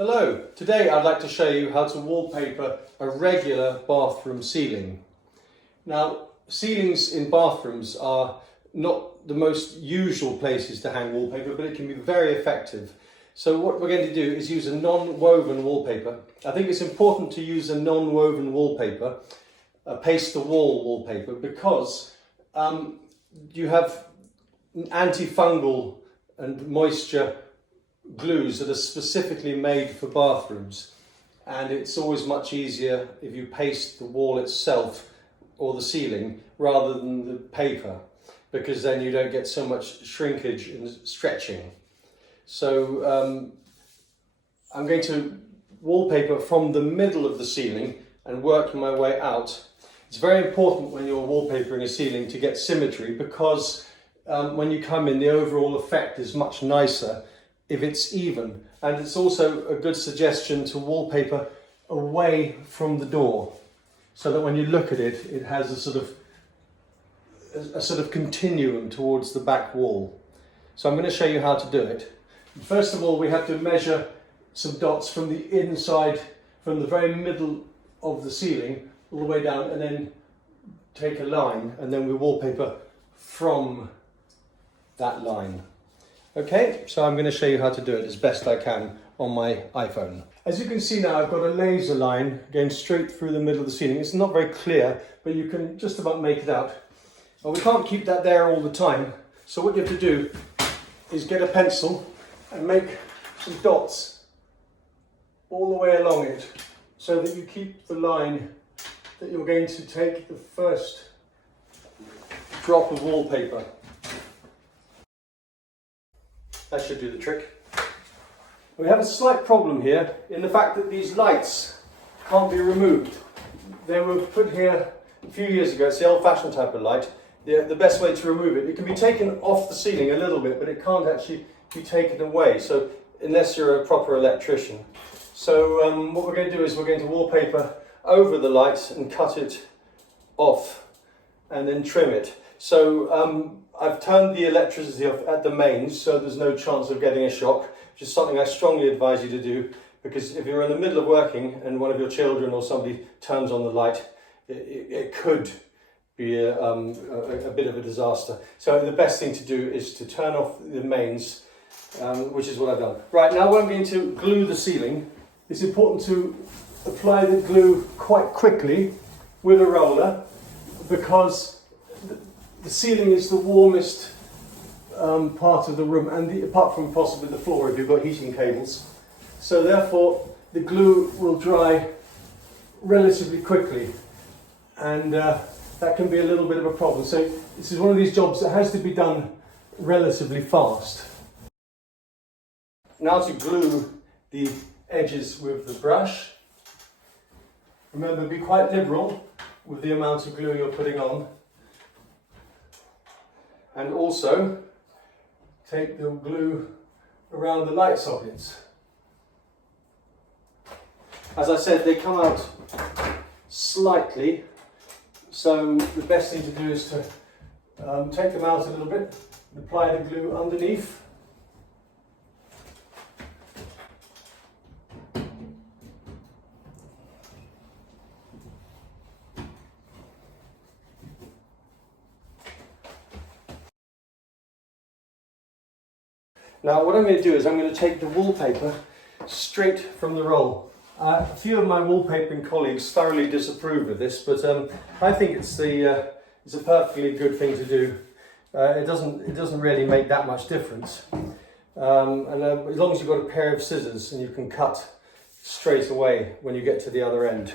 Hello, today I'd like to show you how to wallpaper a regular bathroom ceiling. Now, ceilings in bathrooms are not the most usual places to hang wallpaper, but it can be very effective. So what we're going to do is use a non-woven wallpaper. I think it's important to use a non-woven wallpaper, a paste-to-wall wallpaper, because you have antifungal and moisture glues that are specifically made for bathrooms, and it's always much easier if you paste the wall itself or the ceiling rather than the paper, because then you don't get so much shrinkage and stretching. So I'm going to wallpaper from the middle of the ceiling and work my way out. It's very important when you're wallpapering a ceiling to get symmetry, because when you come in, the overall effect is much nicer if it's even. And it's also a good suggestion to wallpaper away from the door, so that when you look at it, it has a sort of continuum towards the back wall. So I'm going to show you how to do it. First of all, we have to measure some dots from the inside, from the very middle of the ceiling all the way down, and then take a line, and then we wallpaper from that line. Okay, so I'm going to show you how to do it as best I can on my iPhone. As you can see now, I've got a laser line going straight through the middle of the ceiling. It's not very clear, but you can just about make it out. Well, we can't keep that there all the time, so what you have to do is get a pencil and make some dots all the way along it, so that you keep the line that you're going to take the first drop of wallpaper. That should do the trick. We have a slight problem here in the fact that these lights can't be removed. They were put here a few years ago. It's the old-fashioned type of light. The best way to remove it, it can be taken off the ceiling a little bit, but it can't actually be taken away, so unless you're a proper electrician. So what we're going to do is we're going to wallpaper over the lights and cut it off and then trim it. So I've turned the electricity off at the mains, so there's no chance of getting a shock, which is something I strongly advise you to do, because if you're in the middle of working and one of your children or somebody turns on the light, it could be a bit of a disaster. So the best thing to do is to turn off the mains, which is what I've done. Right, now when I'm going to glue the ceiling, it's important to apply the glue quite quickly with a roller, because the ceiling is the warmest part of the room, and apart from possibly the floor if you've got heating cables. So therefore the glue will dry relatively quickly, and that can be a little bit of a problem. So this is one of these jobs that has to be done relatively fast. Now to glue the edges with the brush. Remember, be quite liberal with the amount of glue you're putting on. And also take the glue around the light sockets. As I said, they come out slightly, so the best thing to do is to take them out a little bit and apply the glue underneath. Now what I'm going to do is I'm going to take the wallpaper straight from the roll. A few of my wallpapering colleagues thoroughly disapprove of this, but I think it's a perfectly good thing to do. It doesn't really make that much difference, and as long as you've got a pair of scissors and you can cut straight away when you get to the other end.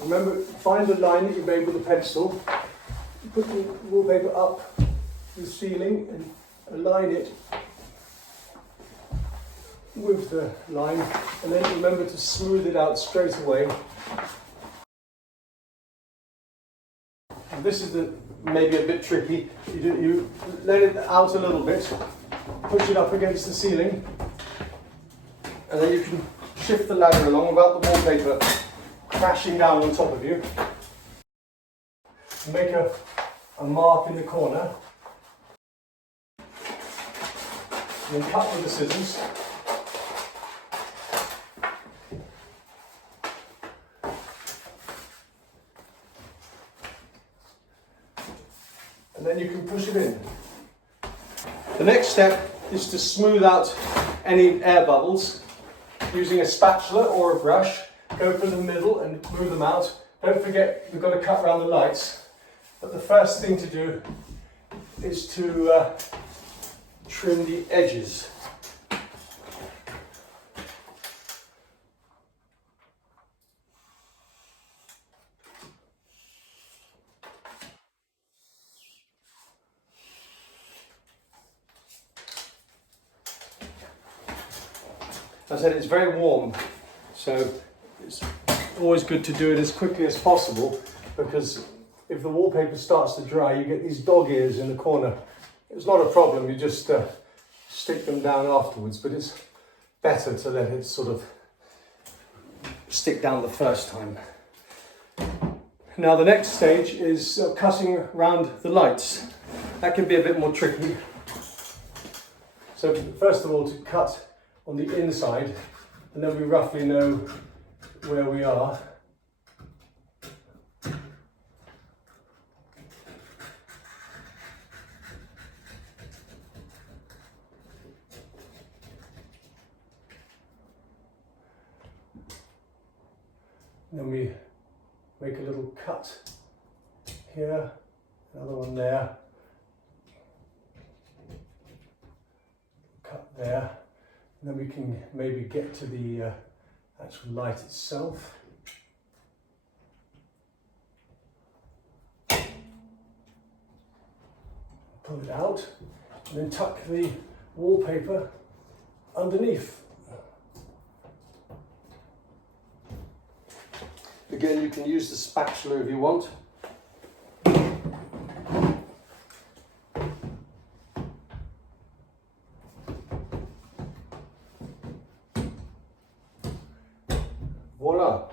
Remember, find the line that you made with a pencil, put the wallpaper up the ceiling and align it with the line, and then remember to smooth it out straight away. And this is maybe a bit tricky. You let it out a little bit, push it up against the ceiling, and then you can shift the ladder along without the wallpaper crashing down on top of you. Make a mark in the corner, and then cut with the scissors. then you can push it in. The next step is to smooth out any air bubbles using a spatula or a brush. Go for the middle and move them out. Don't forget, we've got to cut around the lights. But the first thing to do is to trim the edges. As I said, it's very warm, so it's always good to do it as quickly as possible, because if the wallpaper starts to dry, you get these dog ears in the corner. It's not a problem, you just stick them down afterwards, but it's better to let it sort of stick down the first time. Now the next stage is cutting around the lights. That can be a bit more tricky. So first of all, to cut on the inside, and then we roughly know where we are. And then we make a little cut here, another one there, cut there. And then we can maybe get to the actual light itself. Pull it out and then tuck the wallpaper underneath. Again, you can use the spatula if you want. Voila!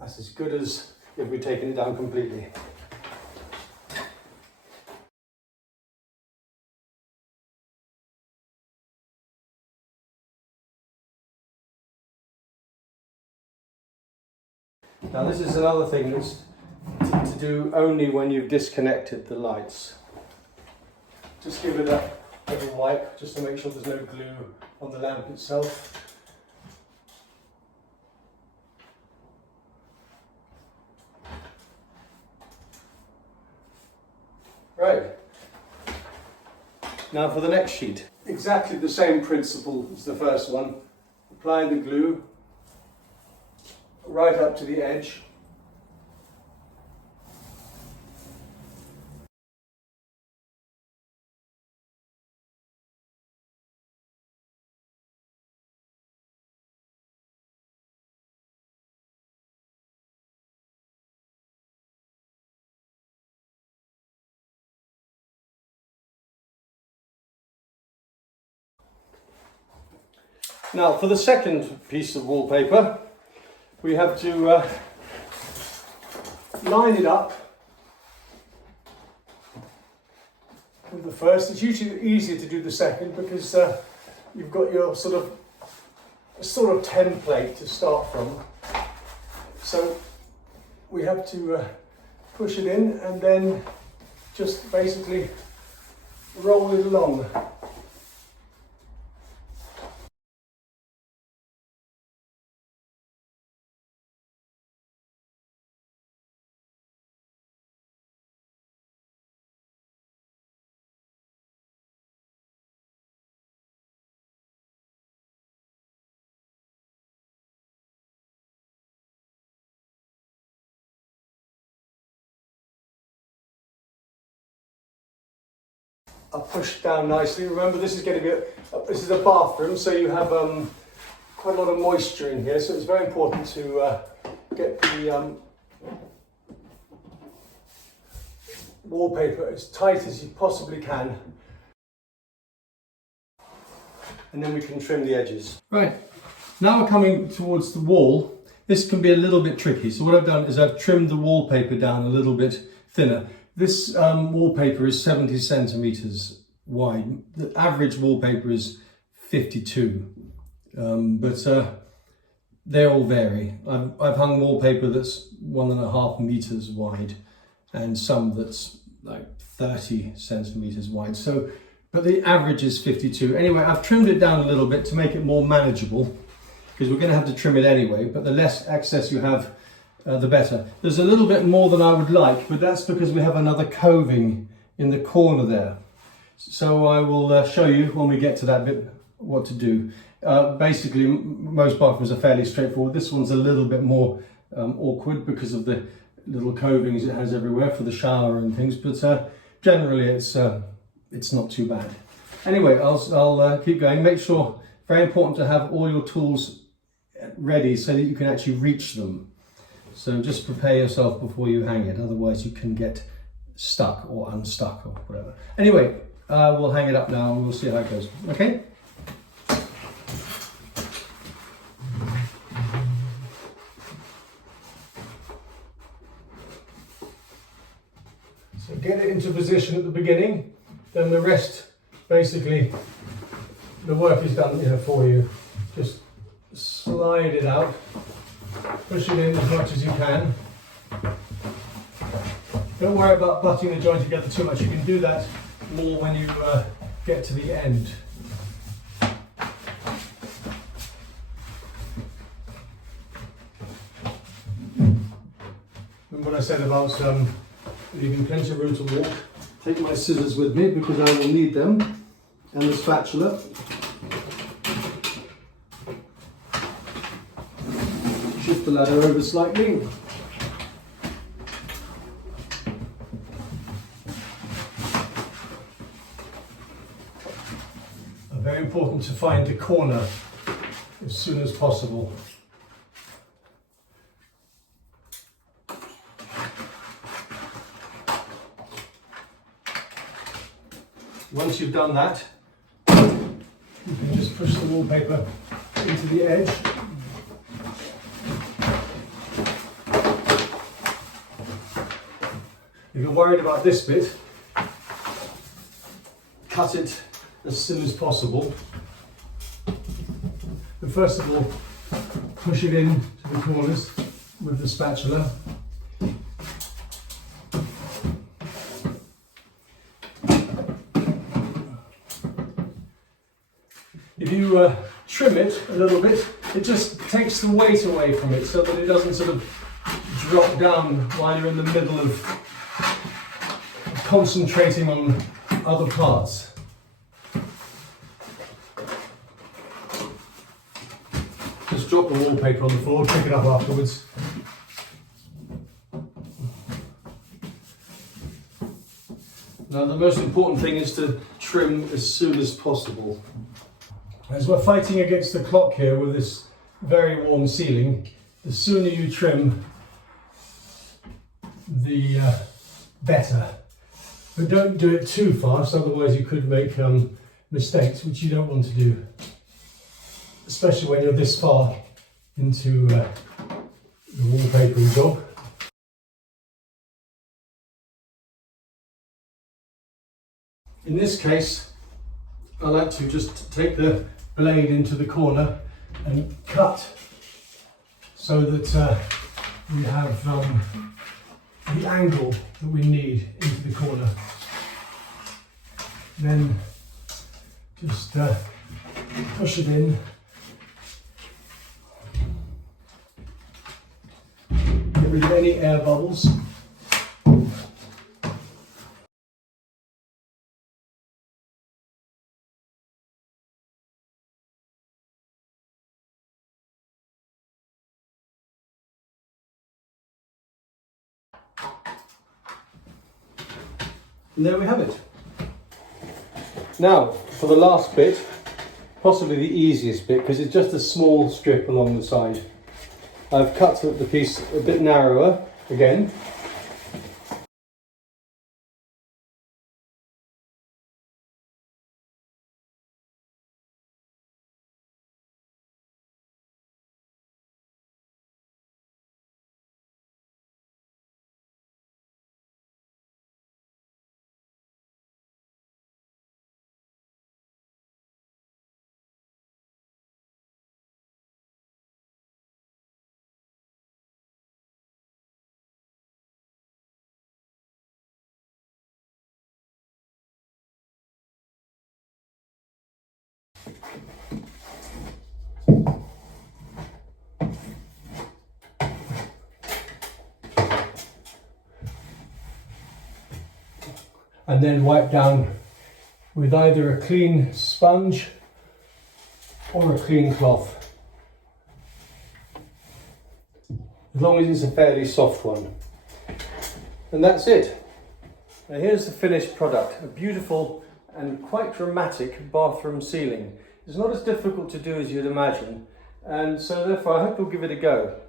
That's as good as if we'd taken it down completely. Now this is another thing that's to do only when you've disconnected the lights. Just give it a little wipe just to make sure there's no glue on the lamp itself. Right, now for the next sheet. Exactly the same principle as the first one. Apply the glue right up to the edge. Now for the second piece of wallpaper, we have to line it up with the first. It's usually easier to do the second because you've got your sort of template to start from. So we have to push it in and then just basically roll it along. I'll push down nicely. Remember, this is going to be this is a bathroom, so you have quite a lot of moisture in here. So it's very important to get the wallpaper as tight as you possibly can, and then we can trim the edges. Right, now we're coming towards the wall. This can be a little bit tricky. So what I've done is I've trimmed the wallpaper down a little bit thinner. This wallpaper is 70 centimeters wide. The average wallpaper is 52, but they all vary. I've hung wallpaper that's 1.5 meters wide, and some that's like 30 centimeters wide. So, but the average is 52. Anyway, I've trimmed it down a little bit to make it more manageable, because we're going to have to trim it anyway, but the less access you have, the better. There's a little bit more than I would like, but that's because we have another coving in the corner there. So I will show you when we get to that bit what to do. Basically, most bathrooms are fairly straightforward. This one's a little bit more awkward because of the little covings it has everywhere for the shower and things, but generally it's not too bad. Anyway, I'll keep going. Make sure, very important to have all your tools ready so that you can actually reach them. So just prepare yourself before you hang it, otherwise you can get stuck or unstuck or whatever. Anyway, we'll hang it up now and we'll see how it goes. Okay? So get it into position at the beginning, then the rest, basically, the work is done here for you. Just slide it out, push it in as much as you can. Don't worry about butting the joint together too much. You can do that more when you get to the end. Remember what I said about leaving plenty of room to walk? Take my scissors with me because I will need them, and the spatula. Shift the ladder over slightly. Very important to find the corner as soon as possible. Once you've done that, you can just push the wallpaper into the edge. If you're worried about this bit, cut it as soon as possible. But first of all, push it in to the corners with the spatula. If you trim it a little bit, it just takes the weight away from it so that it doesn't sort of drop down while you're in the middle of concentrating on other parts. Just drop the wallpaper on the floor, pick it up afterwards. Now the most important thing is to trim as soon as possible. As we're fighting against the clock here with this very warm ceiling, the sooner you trim, the better. But don't do it too fast, otherwise you could make mistakes, which you don't want to do. Especially when you're this far into the wallpapering job. In this case, I like to just take the blade into the corner and cut so that we have the angle that we need into the corner. Then just push it in. Get rid of any air bubbles. And there we have it. Now, for the last bit, possibly the easiest bit, because it's just a small strip along the side. I've cut the piece a bit narrower again. and then wipe down with either a clean sponge or a clean cloth, as long as it's a fairly soft one. And that's it. Now here's the finished product, a beautiful and quite dramatic bathroom ceiling. It's not as difficult to do as you'd imagine, and so therefore I hope you'll give it a go.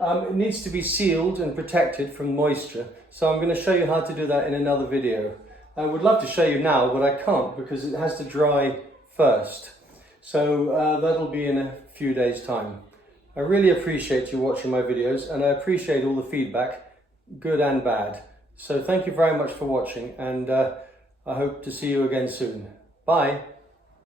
It needs to be sealed and protected from moisture, so I'm going to show you how to do that in another video. I would love to show you now, but I can't because it has to dry first. So that'll be in a few days' time. I really appreciate you watching my videos, and I appreciate all the feedback, good and bad. So thank you very much for watching, and I hope to see you again soon. Bye.